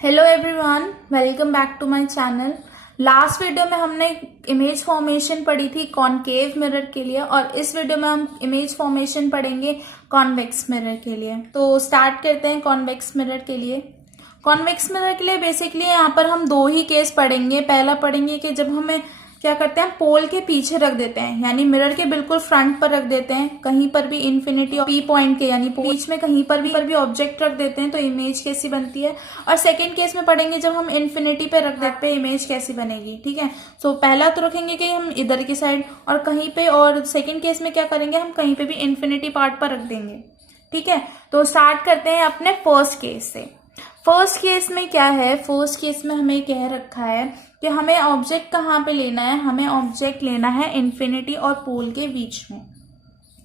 Hello everyone, welcome back to my channel. Last video में हमने image formation पढ़ी थी कॉनकेव मिरर के लिए और इस वीडियो में हम इमेज फॉर्मेशन पढ़ेंगे कॉन्वेक्स मिरर के लिए। तो स्टार्ट करते हैं कॉन्वेक्स मिरर के लिए। कॉन्वेक्स मिरर के लिए बेसिकली यहाँ पर हम दो ही केस पढ़ेंगे। पहला पढ़ेंगे कि जब हमें क्या करते हैं, पोल के पीछे रख देते हैं, यानी मिरर के बिल्कुल फ्रंट पर रख देते हैं, कहीं पर भी इन्फिनिटी और पी पॉइंट के यानी बीच में कहीं पर भी ऑब्जेक्ट रख देते हैं तो इमेज कैसी बनती है। और सेकंड केस में पढ़ेंगे जब हम इन्फिनिटी पे रख देते हैं इमेज कैसी बनेगी। ठीक है, सो पहला तो रखेंगे कि हम इधर की साइड और कहीं पे, और सेकेंड केस में क्या करेंगे, हम कहीं पे भी इन्फिनिटी पार्ट पर रख देंगे। ठीक है, तो स्टार्ट करते हैं अपने फर्स्ट केस से। फर्स्ट केस में क्या है, फर्स्ट केस में हमें कह रखा है कि हमें ऑब्जेक्ट कहाँ पे लेना है, हमें ऑब्जेक्ट लेना है इन्फिनिटी और पोल के बीच में।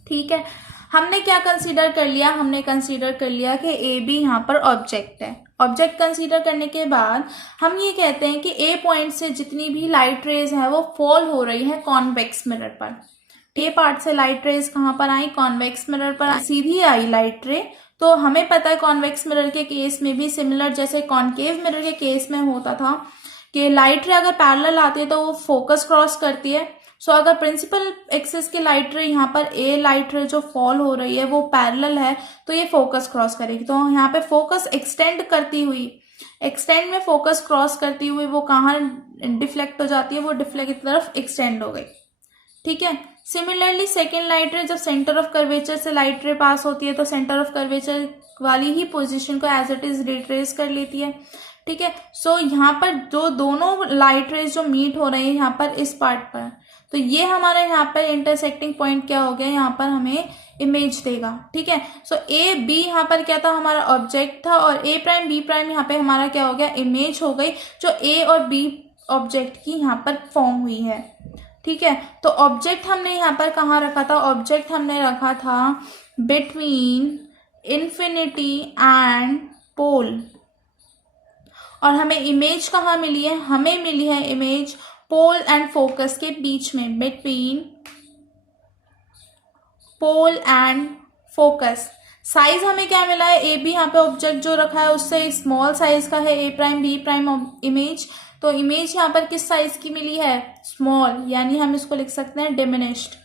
ठीक है, हमने क्या कंसीडर कर लिया, हमने कंसीडर कर लिया कि ए बी यहाँ पर ऑब्जेक्ट है। ऑब्जेक्ट कंसीडर करने के बाद हम ये कहते हैं कि ए पॉइंट से जितनी भी लाइट रेज है वो फॉल हो रही है कॉन्वेक्स मिरर पर। ए पार्ट से लाइट रेज कहाँ पर आई, कॉन्वेक्स मिरर पर सीधी आई लाइट रे। तो हमें पता है कॉन्वेक्स मिरर के केस में भी सिमिलर जैसे कॉनकेव मिरर के केस में होता था कि लाइट रे अगर पैरेलल आती है तो वो फोकस क्रॉस करती है। सो अगर प्रिंसिपल एक्सिस की लाइट रे यहाँ पर ए लाइट रे जो फॉल हो रही है वो पैरेलल है तो ये फोकस क्रॉस करेगी। तो यहाँ पे फोकस एक्सटेंड करती हुई, एक्सटेंड में फोकस क्रॉस करती हुई वो कहाँ डिफ्लेक्ट हो जाती है, वो डिफ्लेक्ट की तरफ एक्सटेंड हो गई। ठीक है, सिमिलरली सेकेंड लाइट रे जब सेंटर ऑफ कर्वेचर से लाइट रे पास होती है तो सेंटर ऑफ कर्वेचर वाली ही पोजीशन को एज इट इज रिट्रेस कर लेती है। ठीक है, सो यहाँ पर जो दोनों लाइट रेज जो मीट हो रहे हैं यहाँ पर इस पार्ट पर, तो ये हमारा यहाँ पर इंटरसेक्टिंग पॉइंट क्या हो गया, यहाँ पर हमें इमेज देगा। ठीक है, सो ए बी यहाँ पर क्या था, हमारा ऑब्जेक्ट था, और ए प्राइम बी प्राइम यहाँ पे हमारा क्या हो गया, इमेज हो गई जो ए और बी ऑब्जेक्ट की यहाँ पर फॉर्म हुई है। ठीक है, तो ऑब्जेक्ट हमने यहाँ पर कहाँ रखा था, ऑब्जेक्ट हमने रखा था बिटवीन इन्फिनिटी एंड पोल। और हमें इमेज कहाँ मिली है, हमें मिली है इमेज पोल एंड फोकस के बीच में, between pole and focus. Size हमें क्या मिला है, ए बी यहाँ पे ऑब्जेक्ट जो रखा है उससे स्मॉल साइज का है ए प्राइम बी प्राइम इमेज, तो इमेज यहाँ पर किस साइज की मिली है, स्मॉल, यानी हम इसको लिख सकते हैं डिमिनिश्ड।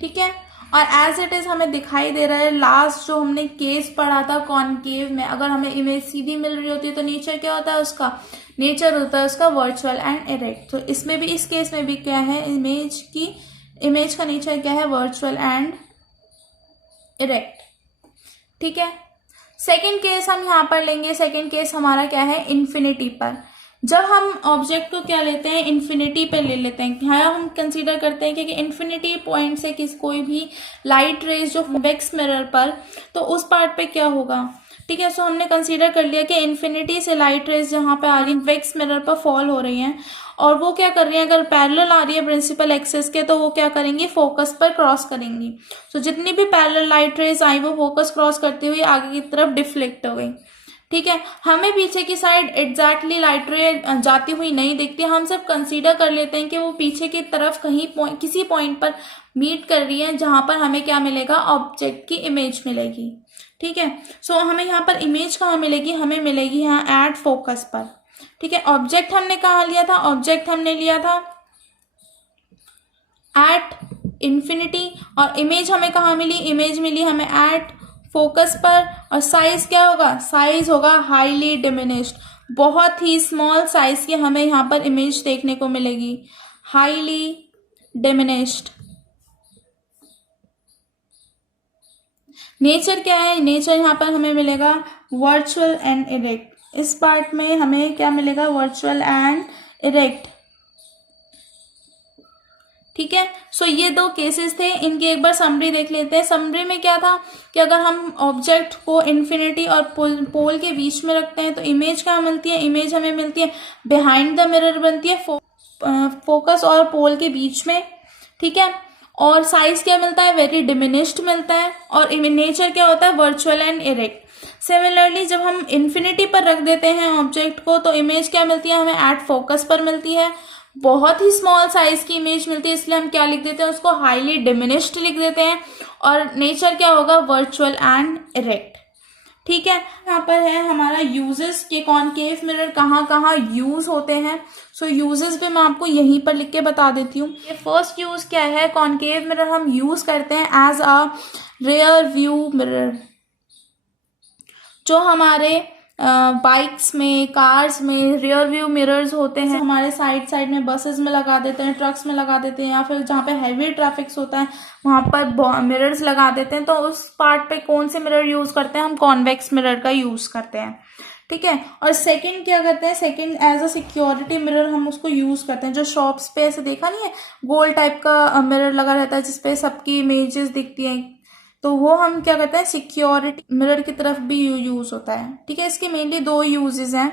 ठीक है, और एज इट इज हमें दिखाई दे रहा है लास्ट जो हमने केस पढ़ा था कॉनकेव में, अगर हमें इमेज सीधी मिल रही होती है तो नेचर क्या होता है उसका, नेचर होता है उसका वर्चुअल एंड इरेक्ट। तो इसमें भी, इस केस में भी क्या है, इमेज का नेचर क्या है, वर्चुअल एंड इरेक्ट। ठीक है, सेकेंड केस हम यहाँ पर लेंगे। सेकेंड केस हमारा क्या है, इन्फिनिटी पर। जब हम ऑब्जेक्ट को क्या लेते हैं, इन्फिनिटी पे ले लेते हैं, यहाँ हम कंसीडर करते हैं कि इन्फिनिटी पॉइंट से कोई भी लाइट रेज जो कॉन्वेक्स मिरर पर, तो उस पार्ट पे क्या होगा। ठीक है, सो हमने कंसीडर कर लिया कि इन्फिनिटी से लाइट रेज जहाँ पे आ रही है कॉन्वेक्स मिरर पर फॉल हो रही हैं, और वो क्या कर रही है, अगर पैरेलल आ रही है प्रिंसिपल एक्सिस के तो वो क्या करेंगी, फोकस पर क्रॉस करेंगी। सो जितनी भी पैरेलल लाइट रेज आई वो फोकस क्रॉस करती हुई आगे की तरफ डिफ्लेक्ट हो गई। ठीक है, हमें पीछे की साइड एग्जैक्टली लाइट रे जाती हुई नहीं दिखती, हम सब कंसीडर कर लेते हैं कि वो पीछे की तरफ कहीं किसी पॉइंट पर मीट कर रही है जहां पर हमें क्या मिलेगा, ऑब्जेक्ट की इमेज मिलेगी। ठीक है, सो हमें यहाँ पर इमेज कहाँ मिलेगी, हमें मिलेगी यहाँ एट फोकस पर। ठीक है, ऑब्जेक्ट हमने कहाँ लिया था, ऑब्जेक्ट हमने लिया था एट इन्फिनिटी, और इमेज हमें कहाँ मिली, इमेज मिली हमें एट फोकस पर। और साइज क्या होगा, साइज होगा हाईली डिमिनिश्ड, बहुत ही स्मॉल साइज की हमें यहाँ पर इमेज देखने को मिलेगी, हाईली डिमिनिश्ड। नेचर क्या है, नेचर यहाँ पर हमें मिलेगा वर्चुअल एंड इरेक्ट। इस पार्ट में हमें क्या मिलेगा, वर्चुअल एंड इरेक्ट। ठीक है, सो ये दो केसेस थे, इनकी एक बार समरी देख लेते हैं। समरी में क्या था कि अगर हम ऑब्जेक्ट को इन्फिनिटी और पोल के बीच में रखते हैं तो इमेज क्या मिलती है, इमेज हमें मिलती है बिहाइंड द मिरर, बनती है फोकस और पोल के बीच में। ठीक है, और साइज क्या मिलता है, वेरी डिमिनिश्ड मिलता है, और नेचर क्या होता है, वर्चुअल एंड इरेक्ट। सिमिलरली जब हम इन्फिनिटी पर रख देते हैं ऑब्जेक्ट को तो इमेज क्या मिलती है, हमें एट फोकस पर मिलती है, बहुत ही स्मॉल साइज की इमेज मिलती है, इसलिए हम क्या लिख देते हैं उसको, हाईली डिमिनिश्ड लिख देते हैं। और नेचर क्या होगा, वर्चुअल एंड इरेक्ट। ठीक है, यहाँ पर है हमारा यूजेस के कॉनकेव मिरर कहाँ कहाँ यूज होते हैं। सो यूजेस भी मैं आपको यहीं पर लिख के बता देती हूँ। ये फर्स्ट यूज क्या है, कॉनकेव मिरर हम यूज करते हैं as a rear view mirror. जो हमारे बाइक्स में, कार्स में रियर व्यू मिरर्स होते हैं, हमारे साइड साइड में बसेस में लगा देते हैं, ट्रक्स में लगा देते हैं, या फिर जहाँ पे हैवी ट्रैफिक होता है वहां पर मिरर्स लगा देते हैं। तो उस पार्ट पे कौन से मिरर यूज करते हैं, हम कॉन्वेक्स मिरर का यूज करते हैं। ठीक है, और सेकंड क्या करते हैं, second as a security mirror हम उसको यूज करते हैं। जो शॉप्स पे ऐसे देखा नहीं है, गोल टाइप का मिरर लगा रहता है जिसपे सबकी इमेजेस दिखती हैं, तो वो हम क्या करते हैं, सिक्योरिटी मिरर की तरफ भी यूज होता है। ठीक है, इसके मेनली दो यूजेस हैं,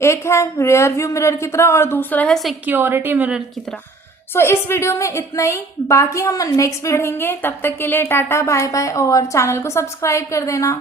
एक है रियर व्यू मिरर की तरह और दूसरा है सिक्योरिटी मिरर की तरह। सो इस वीडियो में इतना ही, बाकी हम नेक्स्ट वीडियो पढ़ेंगे। तब तक के लिए टाटा बाय बाय, और चैनल को सब्सक्राइब कर देना।